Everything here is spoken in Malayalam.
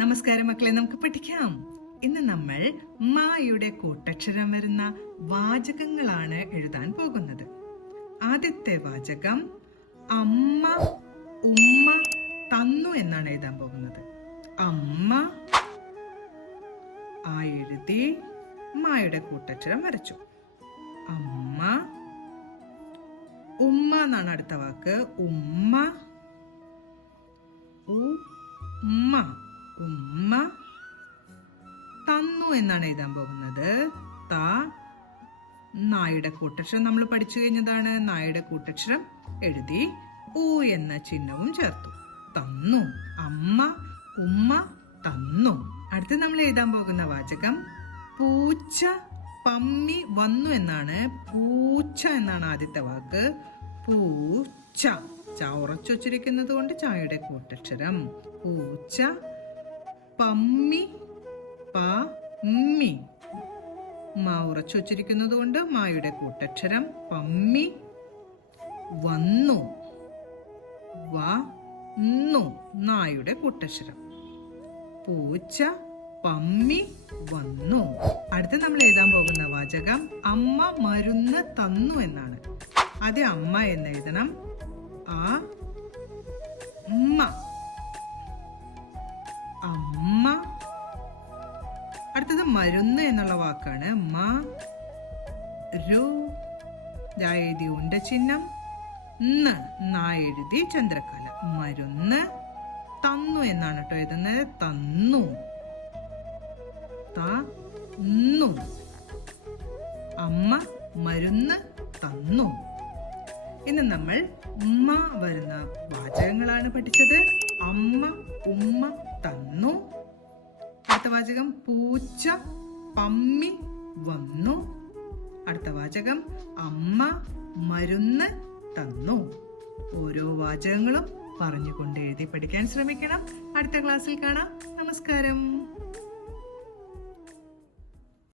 നമസ്കാരം മക്കളെ, നമുക്ക് പഠിക്കാം. ഇന്ന് നമ്മൾ മായുടെ കൂട്ടക്ഷരം വരുന്ന വാചകങ്ങളാണ് എഴുതാൻ പോകുന്നത്. ആദ്യത്തെ വാചകം അമ്മ ഉമ്മ തന്നു എന്നാണ് എഴുതാൻ പോകുന്നത്. അമ്മ ആ എഴുതി മായുടെ കൂട്ടക്ഷരം വരച്ചു. അമ്മ. ഉമ്മ എന്നാണ് അടുത്ത വാക്ക്. ഉമ്മ ഉമ്മ ഉമ്മ. തന്നു എന്നാണ് എഴുതാൻ പോകുന്നത്. ത. നായുടെ കൂട്ടക്ഷരം നമ്മൾ പഠിച്ചു കഴിഞ്ഞതാണ്. നായുടെ കൂട്ടക്ഷരം എഴുതി ഊ എന്ന ചിഹ്നവും ചേർത്തു. തന്നു. അമ്മ ഉമ്മ തന്നു. അടുത്ത് നമ്മൾ എഴുതാൻ പോകുന്ന വാചകം പൂച്ച പമ്മി വന്നു എന്നാണ്. പൂച്ച എന്നാണ് ആദ്യത്തെ വാക്ക്. പൂച്ച. ച ഉറച്ചു വച്ചിരിക്കുന്നത് കൊണ്ട് ചായയുടെ കൂട്ടക്ഷരം. പൂച്ച. പമ്മി പമ്മി. മാ ഉറച്ചു വച്ചിരിക്കുന്നത് കൊണ്ട് മായുടെ കൂട്ടക്ഷരം. പമ്മി. വന്നു വന്നു. നായുടെ കൂട്ടക്ഷരം. പൂച്ച പമ്മി വന്നു. അടുത്ത് നമ്മൾ എഴുതാൻ പോകുന്ന വാചകം അമ്മ മരുന്ന് തന്നു എന്നാണ്. ആദ്യം അമ്മ എന്ന് എഴുതണം. അമ്മ അമ്മ. അടുത്തത് മരുന്ന് എന്നുള്ള വാക്കാണ്. രു. എഴുതി ഉണ്ട ചിഹ്നം. നാ എഴുതി ചന്ദ്രക്കല. മരുന്ന്. തന്നു എന്നാണ് കേട്ടോ എഴുതുന്നത്. തന്നു. തന്നു. അമ്മ മരുന്ന് തന്നു. ഇന്ന് നമ്മൾ ഉമ്മ വരുന്ന വാചകങ്ങളാണ് പഠിച്ചത്. അമ്മ ഉമ്മ തന്നു. അടുത്ത വാചകം പൂച്ച പമ്മി വന്നു. അടുത്ത വാചകം അമ്മ മരുന്ന് തന്നു. ഓരോ വാചകങ്ങളും പറഞ്ഞുകൊണ്ട് എഴുതി പഠിക്കാൻ ശ്രമിക്കണം. അടുത്ത ക്ലാസ്സിൽ കാണാം. നമസ്കാരം.